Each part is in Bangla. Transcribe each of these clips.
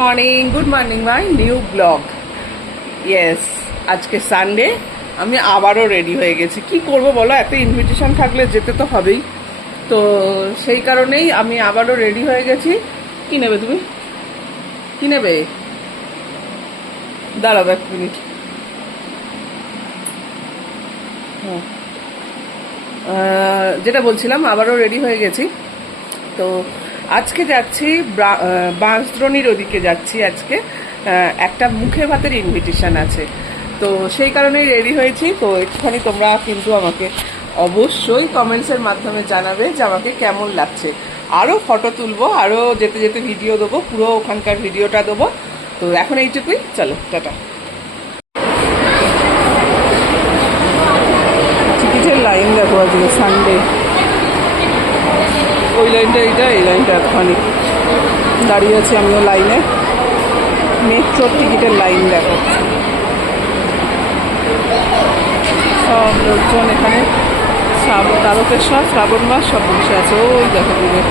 Good morning my new blog. Yes, আজকে সানডে, আমি আবারও রেডি হয়ে গেছি। কি করব বলো, এত ইনভিটেশন থাকলে যেতে তো হবেই, তো সেই কারণেই আমি আবারও রেডি হয়ে গেছি। কি নেবে তুমি? কি নেবে? দাঁড়াও এক মিনিট। যেটা বলছিলাম, আবারও রেডি হয়ে গেছি। তো আজকে যাচ্ছি বাঁশদ্রোণীর ওদিকে যাচ্ছি। আজকে একটা মুখে ভাতের ইনভিটেশন আছে, তো সেই কারণেই রেডি হয়েছি। তো একটুখানি তোমরা কিন্তু আমাকে অবশ্যই কমেন্টসের মাধ্যমে জানাবে যে আমাকে কেমন লাগছে। আরও ফটো তুলবো, আরও যেতে যেতে ভিডিও দেবো, পুরো ওখানকার ভিডিওটা দেবো। তো এখন এইটুকুই, চলো টাটা। টিকিটের লাইন দেখো, আজকে সানডে। ওই লাইনটা এইটা, এই লাইনটা এতখানি দাঁড়িয়ে আছি আমিও লাইনে। মেট্রোর টিকিটের লাইন দেখো, সব লোকজন এখানে। তারকেশ্বর, শ্রাবণ মাস সব বসে আছে। ওই দেখো দূরে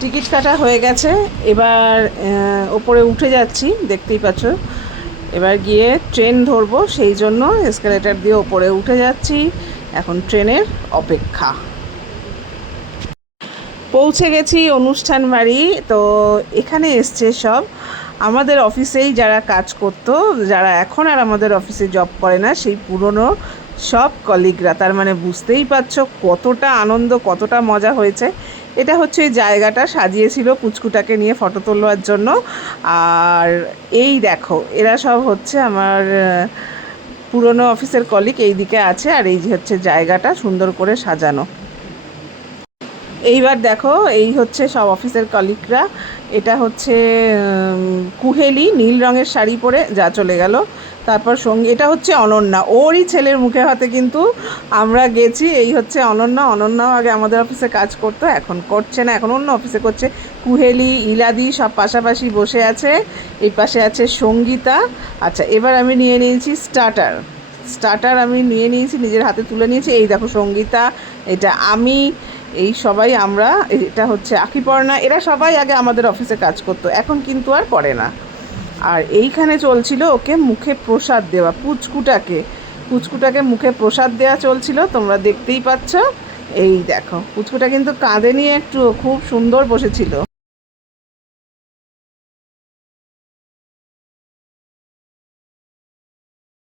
টিকিট কাটা হয়ে গেছে। এবার ওপরে উঠে যাচ্ছি, দেখতেই পাচ্ছ। এবার গিয়ে ট্রেন ধরবো, সেই জন্য এসকেলেটার দিয়ে ওপরে উঠে যাচ্ছি। এখন ট্রেনের অপেক্ষা। পৌঁছে গেছি অনুষ্ঠান বাড়ি। তো এখানে এসছে সব আমাদের অফিসেই যারা কাজ করতো, যারা এখন আর আমাদের অফিসে জব করে না, সেই পুরনো সব কলিগরা। তার মানে বুঝতেই পারছো কতটা আনন্দ, কতটা মজা হয়েছে। এটা হচ্ছে এই জায়গাটা সাজিয়েছিল পুচকুটাকে নিয়ে ফটো তোলার জন্য। আর এই দেখো, এরা সব হচ্ছে আমার পুরনো অফিসের কলিগ, এই দিকে আছে। আর এই যে হচ্ছে জায়গাটা সুন্দর করে সাজানো। এইবার দেখো, এই হচ্ছে সব অফিসের কলিগরা। এটা হচ্ছে কুহেলি, নীল রঙের শাড়ি পরে যা চলে গেল। তারপর সঙ্গে এটা হচ্ছে অনন্যা, ওরই ছেলের মুখে হাতে কিন্তু আমরা গেছি। এই হচ্ছে অনন্যা। অনন্যাও আগে আমাদের অফিসে কাজ করতো, এখন করছে না, এখন অন্য অফিসে করছে। কুহেলি, ইলাদি সব পাশাপাশি বসে আছে। এই পাশে আছে সঙ্গীতা। আচ্ছা, এবার আমি নিয়ে নিয়েছি স্টার্টার আমি নিয়ে নিয়েছি, নিজের হাতে তুলে নিয়েছি। এই দেখো সঙ্গীতা, এটা আমি, এই সবাই আমরা। এটা হচ্ছে আখিপর্ণা, এরা সবাই আগে আমাদের অফিসে কাজ করতো, এখন কিন্তু আর করে না। আর এইখানে চলছিল ওকে মুখে প্রসাদ দেওয়া, পুচকুটাকে মুখে প্রসাদ দেওয়া চলছিল, তোমরা দেখতেই পাচ্ছ। এই দেখো, পুচকুটা কিন্তু কাঁধে নিয়ে একটু, খুব সুন্দর বসেছিল।